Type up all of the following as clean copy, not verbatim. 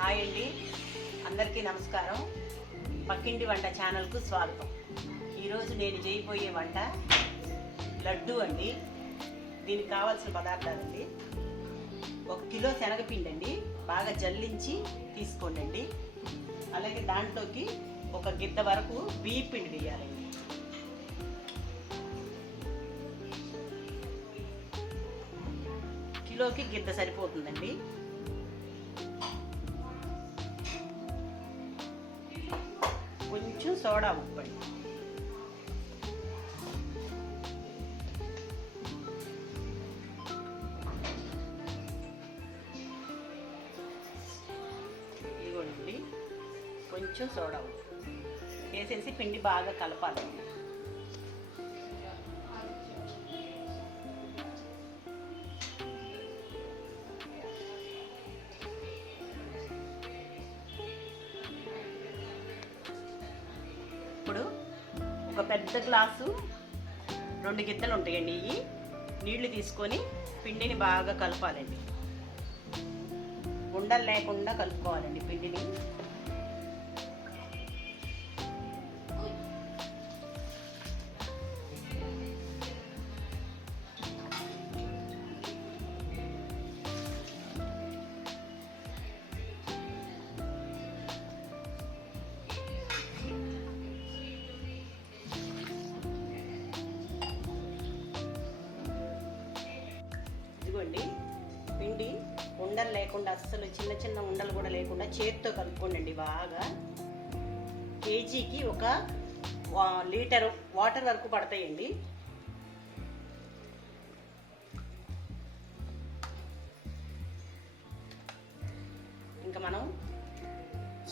Hi అండి, అందరికీ నమస్కారం. పక్కింటి వంట ఛానల్కు స్వాగతం. ఈరోజు నేను చేయబోయే వంట లడ్డు అండి. దీనికి కావాల్సిన పదార్థాలండి: 1 కిలో శనగపిండి అండి, బాగా జల్లించి తీసుకోండి. అలాగే దాంట్లోకి 1 గిద్ద వరకు బియ్య పిండి వేయాలండి. కిలోకి గిద్ద సరిపోతుందండి. కొంచెం సోడా ఉప్పు అండి. ఇదిగోండి, కొంచెం సోడా ఉప్పు వేసేసి పిండి బాగా కలపాలండి. ఇప్పుడు ఒక పెద్ద గ్లాసు 2 గిద్దలు ఉంటాయండి. ఇవి నీళ్లు తీసుకొని పిండిని బాగా కలపాలండి. ఉండలు లేకుండా కలుపుకోవాలండి పిండిని. ఇదిగోండి, పిండి ఉండలు లేకుండా, అస్సలు చిన్న చిన్న ఉండలు కూడా లేకుండా చేతితో కలుపుకోండి బాగా. కేజీకి 1 లీటర్ వాటర్ వరకు పడతాయండి. ఇంకా మనం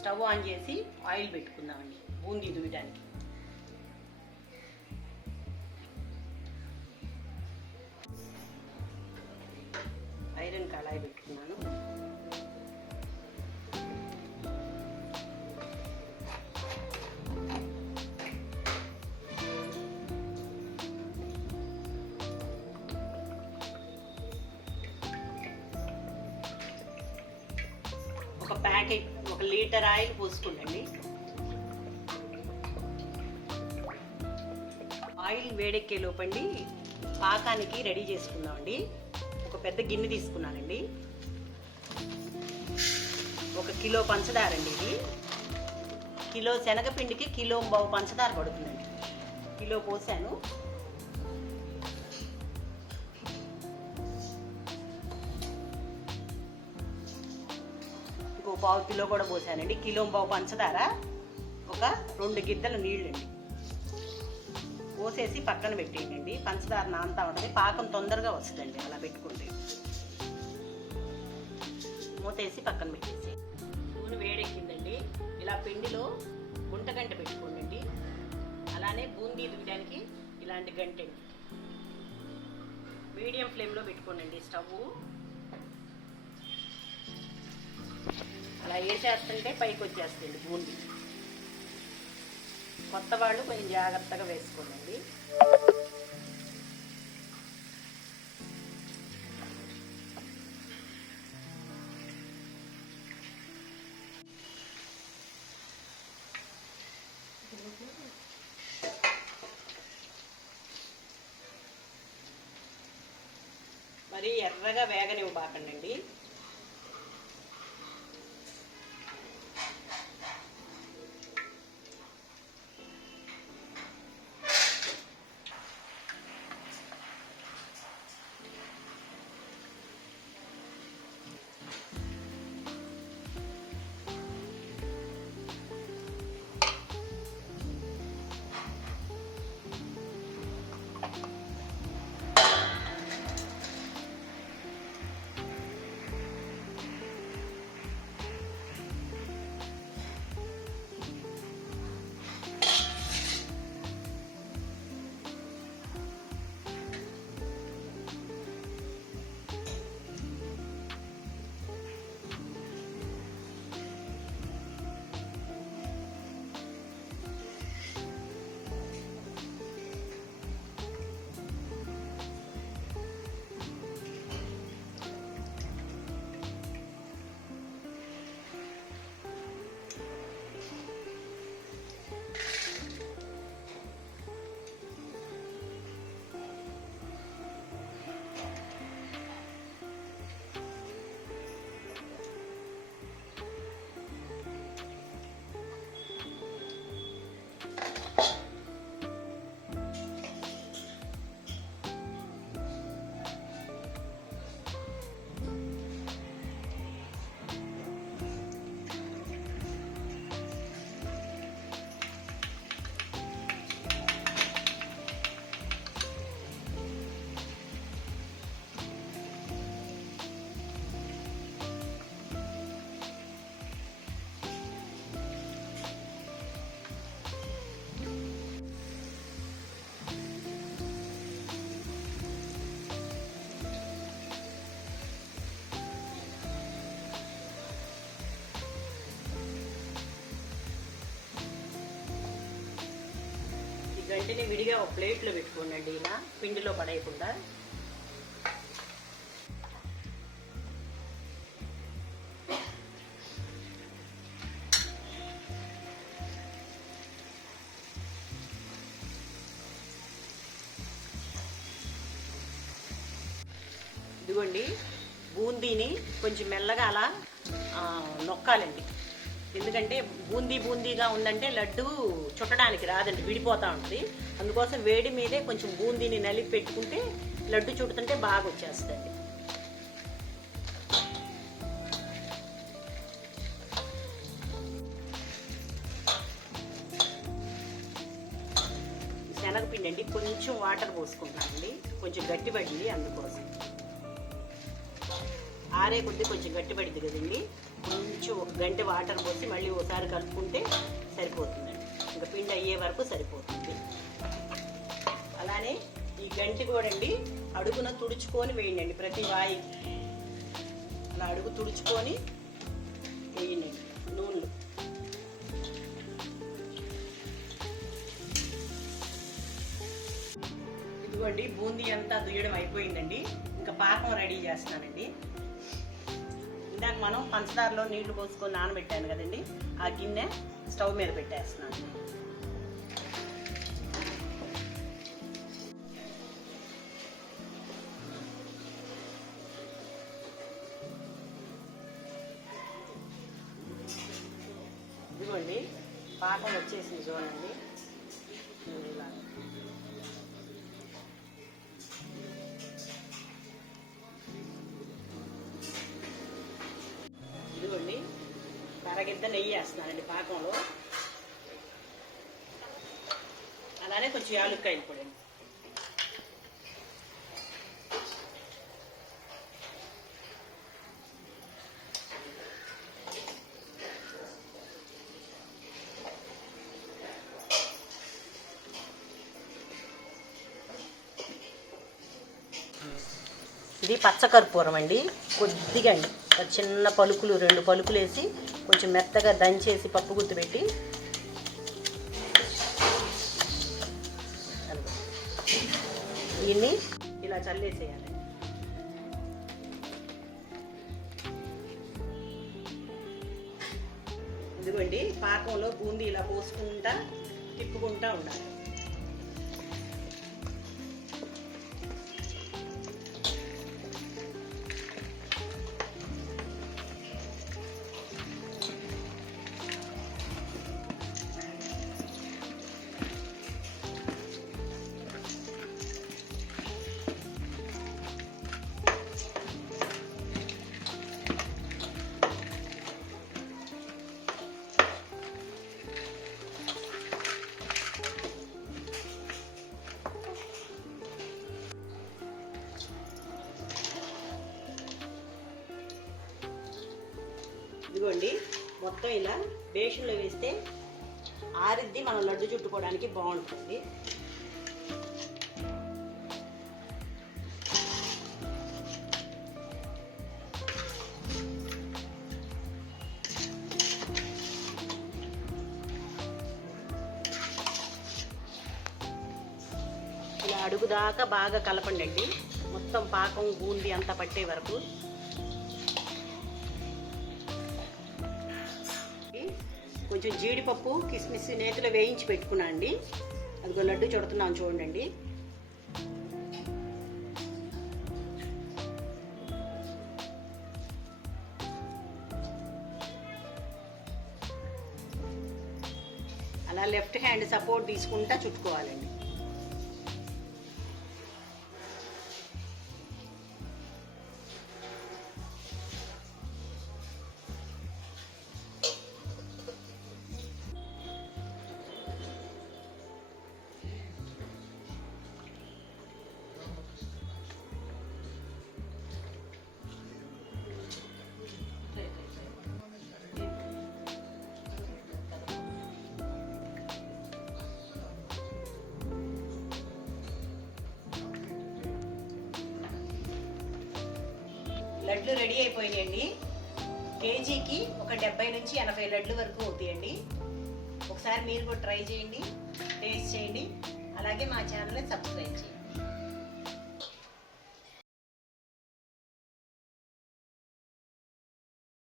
స్టవ్ ఆన్ చేసి ఆయిల్ పెట్టుకుందామండి బూందీ దువ్వడానికి. ఐరన్ కళాయి పెట్టుకున్నాను. ఒక ప్యాకెట్ 1 లీటర్ ఆయిల్ పోసుకోండి. ఆయిల్ వేడెక్కే లోపండి పాకానికి రెడీ చేసుకుందామండి. ఒక పెద్ద గిన్నె తీసుకున్నానండి. 1 కిలో పంచదార అండి. ఇది కిలో శనగపిండికి 1.5 కిలో పంచదార పడుతుందండి. కిలో పోసాను. ఇంకో 1/2 కిలో కూడా పోసానండి. 1.5 కిలో పంచదార, ఒక 2 గిద్దలు నీళ్ళండి పోసేసి పక్కన పెట్టేయండి. పంచదార నాంతా ఉంటుంది, పాకం తొందరగా వస్తుందండి అలా పెట్టుకుంటే. మూతేసి పక్కన పెట్టేసి నూనె వేడెక్కిందండి. ఇలా పిండిలో గుంటగంట పెట్టుకోండి. అలానే బూందీ దువ్వడానికి ఇలాంటి గంట అండి. మీడియం ఫ్లేమ్లో పెట్టుకోండి స్టవ్. అలా వేసేస్తుంటే పైకి వచ్చేస్తుంది బూందీ. కొత్త వాళ్ళు కొంచెం జాగ్రత్తగా వేసుకోండి. మరి ఎర్రగా వేగనివ్వబాకండి. వెంటనే విడిగా ఒక ప్లేట్లో పెట్టుకోండి, ఇలా పిండిలో పడేయకుండా. ఇదిగోండి, బూందీని కొంచెం మెల్లగా అలా నొక్కాలండి. ఎందుకంటే బూందీగా ఉందంటే లడ్డు చుట్టడానికి రాదండి, విడిపోతూ ఉంటుంది. అందుకోసం వేడి మీదే కొంచెం బూందీని నలిపి పెట్టుకుంటే లడ్డు చుడుతుంటే బాగా వచ్చేస్తుందండి. శనగపిండి అండి, కొంచెం వాటర్ పోసుకుంటానండి, కొంచెం గట్టిపడింది. అందుకోసం ఆరే కొద్ది కొంచెం గట్టిపడింది కదండి, కొంచెం ఒక గంట వాటర్ పోసి మళ్ళీ ఒకసారి కలుపుకుంటే సరిపోతుందండి. ఇంకా పిండి అయ్యే వరకు సరిపోతుంది. అలానే ఈ గంటి కూడా అండి అడుగున తుడుచుకొని వేయండి, ప్రతి వాయి అలా అడుగు తుడుచుకొని వేయండి నూనెలు. ఇదిగోండి, బూందీ అంతా దుయ్యడం అయిపోయిందండి. ఇంకా పాకం రెడీ చేస్తున్నానండి. ఇందాక మనం పంచదారలో నీళ్లు పోసుకొని నానబెట్టాను కదండి, ఆ గిన్నె స్టవ్ మీద పెట్టేస్తున్నాను. ఇదిగోండి, పాకం వచ్చేసింది చూడండి. ఇదిగోండి, అరగిద్ద నెయ్యి వేస్తున్నానండి పాకంలో. అలానే కొంచెం యాలుక్కాయలు పొడి. ఇది పచ్చకర్పూరం అండి, కొద్దిగా అండి, చిన్న పలుకులు 2 పలుకులు వేసి కొంచెం మెత్తగా దంచేసి పప్పు గుత్తి పెట్టి దీన్ని ఇలా చల్లేసేయాలి. ఇదిగోండి, పాకంలో బూందీ ఇలా పోసుకుంటా తిప్పుకుంటా ఉండాలి. ఇదిగోండి, మొత్తం ఇలా బేషన్లో వేస్తే ఆరిద్ది, మనం లడ్డు చుట్టుకోవడానికి బాగుంటుంది. ఇలా అడుగు దాకా బాగా కలపండి, మొత్తం పాకం బూందీ అంతా పట్టే వరకు. కొంచెం జీడిపప్పు కిస్మిస్ నేతిలో వేయించి పెట్టుకున్నా అండి, అదిగో లడ్డు చుడుతున్నాను చూడండి. అలా లెఫ్ట్ హ్యాండ్ సపోర్ట్ తీసుకుంటా చుట్టుకోవాలండి. లడ్లు రెడీ అయిపోయినాయండి. కేజీకి ఒక 70 నుంచి 80 లడ్లు వరకు అవుతాయండి. ఒకసారి మీరు కూడా ట్రై చేయండి, టేస్ట్ చేయండి. అలాగే మా ఛానల్ని సబ్స్క్రైబ్ చేయండి.